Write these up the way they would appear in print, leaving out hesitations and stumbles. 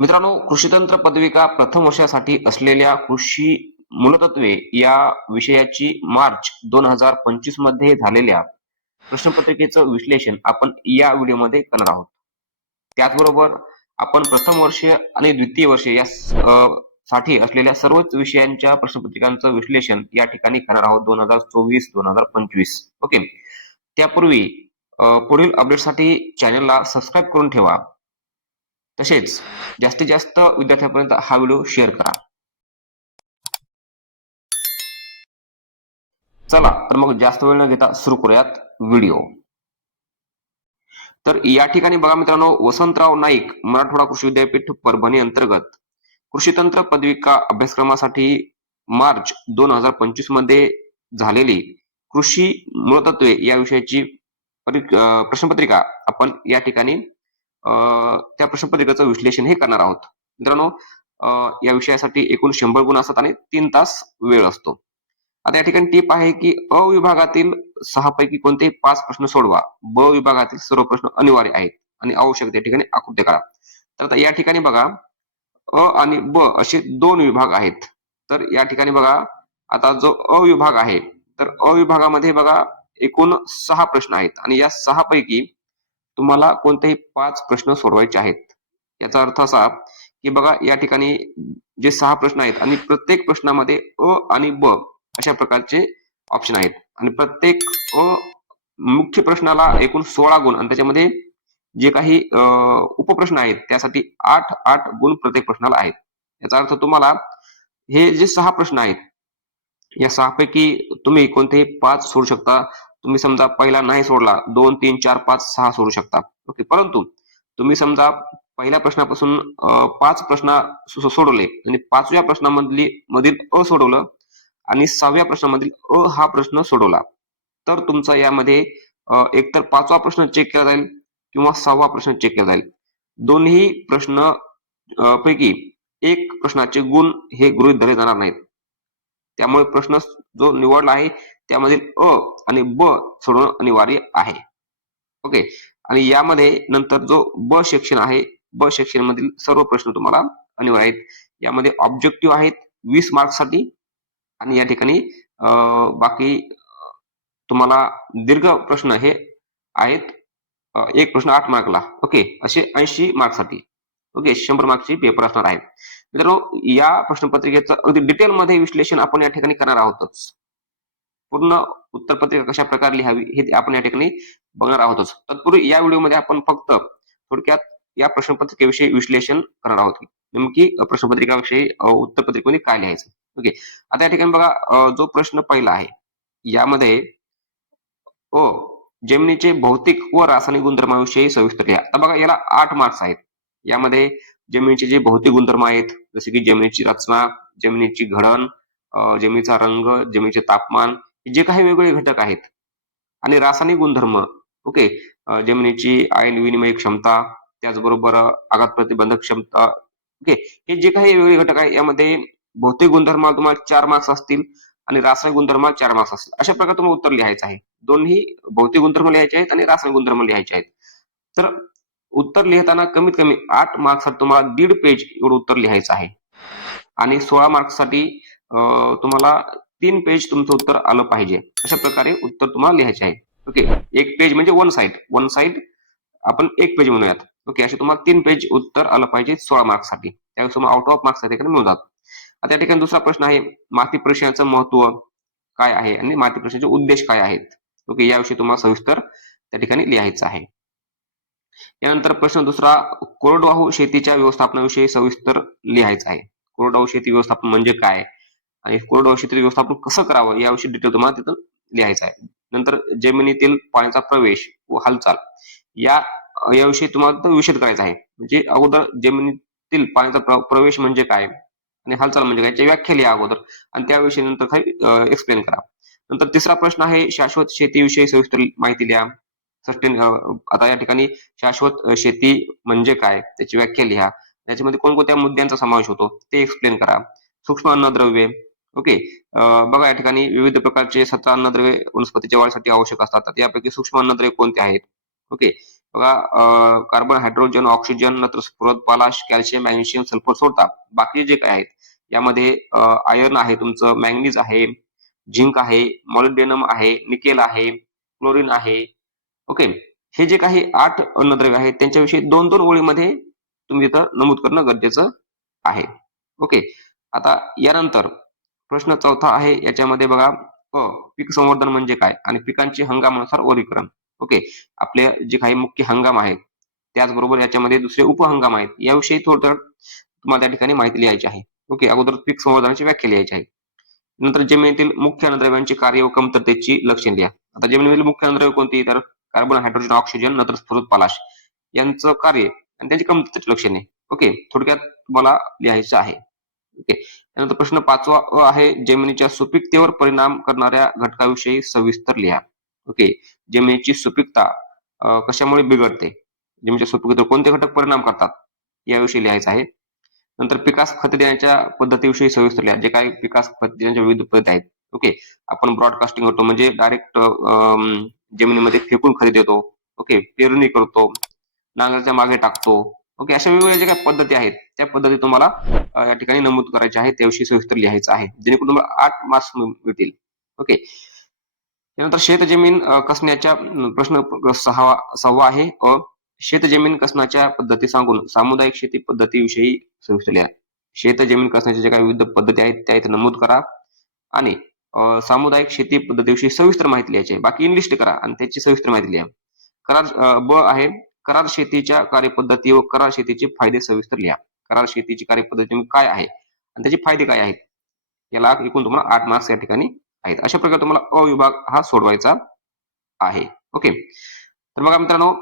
मित्रांनो, कृषीतंत्र पदविका प्रथम वर्षासाठी असलेल्या कृषी मूलतत्वे या विषयाची मार्च 2025 मध्ये झालेल्या प्रश्नपत्रिकेचं विश्लेषण आपण या व्हिडिओमध्ये करणार आहोत. त्याचबरोबर आपण प्रथम वर्ष आणि द्वितीय वर्ष या साठी असलेल्या सर्वच विषयांच्या प्रश्नपत्रिकांचं विश्लेषण या ठिकाणी करणार आहोत 2024-2025. ओके. त्यापूर्वी पुढील अपडेटसाठी चॅनलला सबस्क्राईब करून ठेवा. तसेच जास्तीत जास्त विद्यार्थ्यांपर्यंत हा व्हिडिओ शेअर करा. चला तर मग जास्त वेळ न घेता सुरू करूयात व्हिडिओ. तर या ठिकाणी बघा मित्रांनो, वसंतराव नाईक मराठवाडा कृषी विद्यापीठ परभणी अंतर्गत कृषीतंत्र पदविका अभ्यासक्रमासाठी मार्च 2025 मध्ये झालेली कृषी मूलतत्वे या विषयाची प्रश्नपत्रिका आपण या ठिकाणी त्या प्रश्नपत्रिकेचं विश्लेषण हे करणार आहोत. मित्रांनो, या विषयासाठी एकूण 100 गुण असतात आणि 3 तास वेळ असतो. आता या ठिकाणी टीप आहे की अ विभागातील 6 पैकी कोणतेही 5 प्रश्न सोडवा. ब विभागातील सर्व प्रश्न अनिवार्य आहेत आणि आवश्यक त्या ठिकाणी आकृत्या करा. तर आता या ठिकाणी बघा, अ आणि ब असे 2 विभाग आहेत. तर या ठिकाणी बघा, आता जो अ विभाग आहे, तर अ विभागामध्ये बघा एकूण 6 प्रश्न आहेत आणि या 6 पैकी तुम्हाला कोणतेही 5 प्रश्न सोडवायचे आहेत. याचा अर्थ असा की बघा, या ठिकाणी जे 6 प्रश्न आहेत आणि प्रत्येक प्रश्नामध्ये अ आणि ब अशा प्रकारचे ऑप्शन आहेत आणि प्रत्येक मुख्य प्रश्नाला एकूण 16 गुण आणि त्याच्यामध्ये जे काही उपप्रश्न आहेत त्यासाठी 8 गुण प्रत्येक प्रश्नाला आहेत. याचा अर्थ तुम्हाला हे जे 6 प्रश्न आहेत, या 6 पैकी तुम्ही कोणतेही 5 सोडू शकता. तुम्ही समजा पहिला नाही सोडला, 2, 3, 4, 5, 6 सोडू शकता. ओके. परंतु तुम्ही समजा पहिल्या प्रश्नापासून 5 प्रश्न सोडवले आणि 5व्या मधील अ सोडवलं आणि 6व्या प्रश्नामधील अ हा प्रश्न सोडवला, तर तुमचा यामध्ये एकतर 5वा प्रश्न चेक केला जाईल किंवा 6वा प्रश्न चेक केला जाईल. दोन्ही प्रश्न पैकी एक प्रश्नाचे गुण हे गृहीत धरले जाणार नाहीत. त्यामुळे प्रश्न जो निवडला आहे त्यामधील अ आणि ब सोडवणं अनिवार्य आहे. ओके. आणि यामध्ये नंतर जो ब सेक्शन आहे, ब सेक्शन मधील सर्व प्रश्न तुम्हाला अनिवार्य आहेत. यामध्ये ऑब्जेक्टिव्ह आहेत 20 मार्क्ससाठी आणि या ठिकाणी बाकी तुम्हाला दीर्घ प्रश्न हे आहेत. एक प्रश्न 8 मार्कला. ओके. असे 80 मार्क्ससाठी. ओके. 100 मार्क्सची पेपर असणार आहे. मित्रांनो, या प्रश्नपत्रिकेचं अगदी डिटेलमध्ये विश्लेषण आपण या ठिकाणी करणार आहोतच. पूर्ण उत्तरपत्रिका कशा प्रकारे लिहावी हे आपण या ठिकाणी बघणार आहोतच. तत्पूर्वी या व्हिडिओमध्ये आपण फक्त थोडक्यात या प्रश्नपत्रिकेविषयी विश्लेषण करणार आहोत. नेमकी प्रश्नपत्रिकाविषयी उत्तरपत्रिकेमध्ये काय लिहायचं. ओके. आता या ठिकाणी बघा, जो प्रश्न पहिला आहे यामध्ये जमिनीचे भौतिक व रासायनिक गुणधर्माविषयी सविस्तर लिहा. आता बघा, याला 8 मार्क्स आहेत. यामध्ये जमिनीचे जे भौतिक गुणधर्म आहेत, जसे की जमिनीची रचना, जमिनीची घडण, जमिनीचा रंग, जमिनीचे तापमान, जे काही वेगवेगळे घटक आहेत आणि रासायनिक गुणधर्म. ओके. जमिनीची आयन विनिमय क्षमता, त्याचबरोबर आघात प्रतिबंधक क्षमता. ओके. हे जे काही वेगवेगळे घटक आहेत यामध्ये भौतिक गुणधर्म तुम्हाला 4 मार्क्स असतील आणि रासायनिक गुणधर्म 4 मार्क्स असतील. अशा प्रकारे तुम्हाला उत्तर लिहायचं आहे. दोन्ही भौतिक गुणधर्म लिहायचे आहेत आणि रासायनिक गुणधर्म लिहायचे आहेत. तर उत्तर लिहिताना कमीत कमी 8 मार्क्ससाठी तुम्हाला 1.5 पेज एवढं उत्तर लिहायचं आहे आणि 16 मार्क्ससाठी तुम्हाला 3 पेज तुमचं उत्तर आलं पाहिजे. अशा प्रकारे उत्तर तुम्हाला लिहायचे आहे. ओके. एक पेज म्हणजे वन साइड आपण एक पेज म्हणूयात. ओके. असे तुम्हाला 3 पेज उत्तर आलं पाहिजे 16 मार्क्ससाठी. त्यावेळेस तुम्हाला आउट ऑफ मार्क्स त्या ठिकाणी मिळून जातात. आता या ठिकाणी दुसरा प्रश्न आहे, माती परीक्षणाचं महत्व काय आहे आणि माती परीक्षणाचे उद्देश काय आहेत. ओके. याविषयी तुम्हाला सविस्तर त्या ठिकाणी लिहायचं आहे. यानंतर प्रश्न दुसरा, कोरडवाहू शेतीच्या व्यवस्थापनाविषयी सविस्तर लिहायचं आहे. कोरडवाहू शेती व्यवस्थापन म्हणजे काय आणि कोरडवाहू शेती व्यवस्थापन कसं करावं याविषयी डिटेल तुम्हाला तिथं लिहायचं आहे. नंतर जमिनीतील पाण्याचा प्रवेश व हालचाल याविषयी तुम्हाला विशद करायचा आहे. म्हणजे अगोदर जमिनीतील पाण्याचा प्रवेश म्हणजे काय आणि हालचाल म्हणजे काय याची व्याख्या लिहा अगोदर आणि त्याविषयी नंतर काही एक्सप्लेन करा. नंतर तिसरा प्रश्न आहे, शाश्वत शेतीविषयी सविस्तर माहिती लिहा. आता या ठिकाणी शाश्वत शेती म्हणजे काय त्याची व्याख्या लिहा. त्याच्यामध्ये कोणकोणत्या मुद्द्यांचा समावेश होतो ते एक्सप्लेन करा. सूक्ष्म अन्नद्रव्ये. ओके. बघा, या ठिकाणी विविध प्रकारचे 17 अन्नद्रव्ये वनस्पतीच्या वाढीसाठी आवश्यक असतात. यापैकी सूक्ष्म अन्नद्रव्ये कोणते आहेत. ओके. बघा कार्बन, हायड्रोजन, ऑक्सिजन, नत्र, स्फुरद, पॉलाश, कॅल्शियम, मॅग्नेशियम, सल्फर सोडता बाकी जे काय आहेत यामध्ये आयर्न आहे, तुमचं मॅंगनीज आहे, झिंक आहे, मॉलिब्डेनम आहे, निकेल आहे, क्लोरीन आहे. ओके, हे जे काही 8 अन्नद्रव्य आहेत त्यांच्याविषयी 2-2 ओळीमध्ये तुम्ही इथं नमूद करणं गरजेचं आहे. ओके, आता यानंतर प्रश्न चौथा आहे याच्यामध्ये बघा पीक संवर्धन म्हणजे काय आणि पिकांची हंगामानुसार वर्गीकरण. ओके, आपले जे काही मुख्य हंगाम आहेत त्याचबरोबर याच्यामध्ये दुसरे उपहंगाम आहेत याविषयी थोडं तुम्हाला त्या ठिकाणी माहिती लिहायची आहे. ओके, अगोदर पीक संवर्धनाची व्याख्या लिहायची आहे. नंतर जमिनीतील मुख्य अन्नद्रव्यांची कार्य व कमतरतेची लक्षणे लिहा. आता जमिनीतील मुख्य अन्नद्रव्य कोणती तर कार्बन, हायड्रोजन, ऑक्सिजन, नत्र, स्फुरद, पॉलाश यांचं कार्य आणि त्यांची कमतरतेची लक्षणे. ओके, थोडक्यात तुम्हाला लिहायचं आहे. ओके, त्यानंतर प्रश्न 5वा आहे जमिनीच्या सुपीकतेवर परिणाम करणाऱ्या घटकाविषयी सविस्तर लिहा. ओके, जमिनीची सुपीकता कशामुळे बिघडते, जमिनीच्या सुपीकतेवर कोणते घटक परिणाम करतात याविषयी लिहायचं आहे. नंतर पिकास खत देण्याच्या पद्धतीविषयी सविस्तर लिहा. जे काही पिकास खत देण्याच्या विविध पद्धती आहेत. ओके, आपण ब्रॉडकास्टिंग करतो म्हणजे डायरेक्ट जमिनीमध्ये फेकून खत देतो. ओके, पेरणी करतो, नांगराच्या मागे टाकतो. ओके, अशा वेगवेगळ्या ज्या काही पद्धती आहेत त्या पद्धती तुम्हाला या ठिकाणी नमूद करायच्या आहेत, त्याविषयी सविस्तर लिहायचं आहे जेणेकरून तुम्हाला 8 मार्क्स मिळतील. ओके, त्यानंतर शेतजमीन कसण्याच्या प्रश्न 6वा आहे शेतजमीन कसण्याच्या पद्धती सांगून सामुदायिक शेती पद्धतीविषयी सविस्तर लिहा. शेतजमीन कसण्याच्या ज्या काही विविध पद्धती आहेत त्या इथे नमूद करा आणि सामुदायिक शेती पद्धतीविषयी सविस्तर माहिती लिहायची आहे. बाकी इनलिस्ट करा आणि त्याची सविस्तर माहिती लिहा. करार ब आहे करार शेतीच्या कार्यपद्धती व करार शेतीचे फायदे सविस्तर लिहा. करार शेतीची कार्यपद्धती काय आहे आणि त्याचे फायदे काय आहेत याला एकूण तुम्हाला 8 मार्क्स या ठिकाणी आहेत. अशा प्रकारे तुम्हाला अ विभाग हा सोडवायचा आहे. ओके, तर बघा मित्रांनो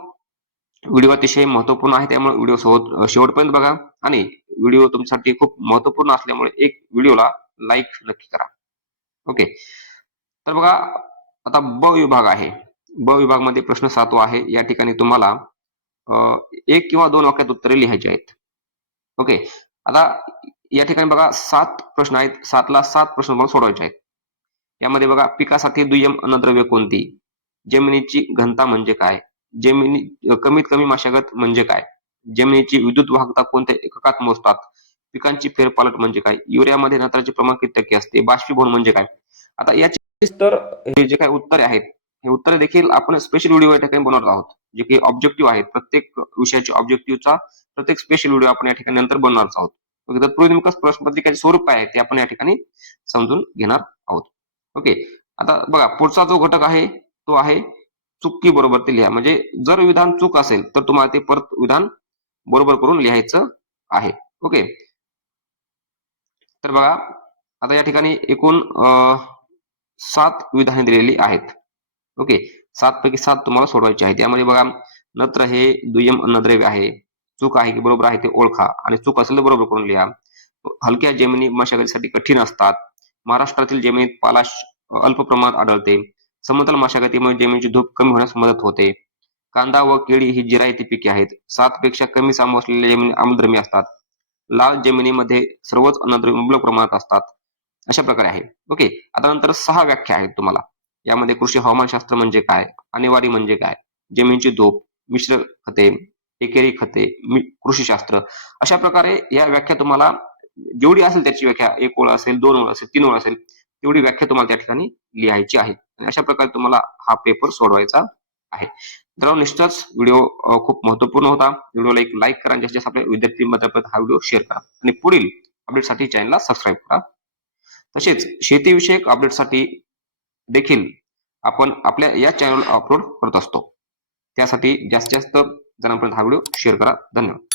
व्हिडिओ अतिशय महत्वपूर्ण आहे त्यामुळे व्हिडिओ शेवटपर्यंत बघा आणि व्हिडिओ तुमच्यासाठी खूप महत्वपूर्ण असल्यामुळे एक व्हिडिओला लाईक नक्की करा. ओके, तर बघा आता ब विभाग आहे. ब विभाग मध्ये प्रश्न 7वा आहे. या ठिकाणी तुम्हाला 1 किंवा 2 वाक्यात उत्तरे लिहायची आहेत. ओके, आता या ठिकाणी बघा 7 प्रश्न आहेत. 7ला 7 प्रश्न तुम्हाला सोडवायचे आहेत. यामध्ये बघा पिकासाठी दुय्यम अन्नद्रव्य कोणती, जमिनीची घनता म्हणजे काय, कमीत कमी मशागत म्हणजे काय, जमिनीची विद्युत वाहकता कोणत्या एककात मोजतात, पिकांची फेरपालट म्हणजे काय, युरियामध्ये नत्राचे प्रमाण किती टक्के असते, बाष्पीभवन म्हणजे काय. आता याची तर हे जे काही उत्तरे आहेत हे उत्तरे देखील आपण स्पेशल व्हिडिओ या ठिकाणी बनवत आहोत जे की ऑब्जेक्टिव्ह आहेत. प्रत्येक विषयाच्या ऑब्जेक्टिव्हचा प्रत्येक स्पेशल व्हिडिओ आपण या ठिकाणी नंतर बनवणार आहोत. तत्पूर्वी नेमकं प्रश्नपत्रिकेचे स्वरूप काय आहे ते आपण या ठिकाणी समजून घेणार आहोत. ओके, आता बघा पुढचा जो घटक आहे तो आहे चुकी बरोबर ते लिहा. म्हणजे जर विधान चूक असेल तर तुम्हाला ते परत विधान बरोबर करून लिहायचं आहे. ओके, तर बघा आता या ठिकाणी एकूण 7 विधाने दिलेली आहेत. ओके, 7 पैकी 7 तुम्हाला सोडवायची आहेत. यामध्ये बघा नत्र हे दुय्यम अन्नद्रव्य आहे. चूक आहे की बरोबर आहे ते ओळखा आणि चूक असेल तर बरोबर करून लिहा. हलक्या जमिनी मशागतीसाठी कठीण असतात. महाराष्ट्रातील जमिनीत पालाश अल्प प्रमाणात आढळते. समतल मशागतीमुळे जमिनीची धूप कमी होण्यास मदत होते. कांदा व केळी ही जिरायती पिके आहेत. 7 पेक्षा कमी सामू असलेल्या जमिनी आम्लधर्मी असतात. लाल जमिनीमध्ये सर्वच अन्नद्रव्य मुबलक प्रमाणात असतात. अशा प्रकारे आहे. ओके, आता नंतर 6 व्याख्या आहेत तुम्हाला. यामध्ये कृषी हवामानशास्त्र म्हणजे काय, आणेवारी म्हणजे काय, जमिनीची धूप, मिश्र खते, एकेरी खते, कृषीशास्त्र. अशा प्रकारे या व्याख्या तुम्हाला जेवढी असेल त्याची व्याख्या 1 ओळ असेल, 2 ओळ असेल, 3 ओळ असेल तेवढी व्याख्या तुम्हाला त्या ठिकाणी लिहायची आहे. आणि अशा प्रकारे तुम्हाला हा पेपर सोडवायचा आहे. मित्रांनो निश्चितच व्हिडिओ खूप महत्वपूर्ण होता. व्हिडिओला एक लाईक करा, जास्तीत जास्त आपल्या विद्यार्थी मित्रांपर्यंत हा व्हिडिओ शेअर करा आणि पुढील अपडेटसाठी चॅनलला सबस्क्राईब करा. तसेच शेतीविषयक अपडेटसाठी देखील आपण आपल्या या चॅनलवर अपलोड करत असतो. त्यासाठी जास्तीत जास्त जणांपर्यंत हा व्हिडिओ शेअर करा. धन्यवाद.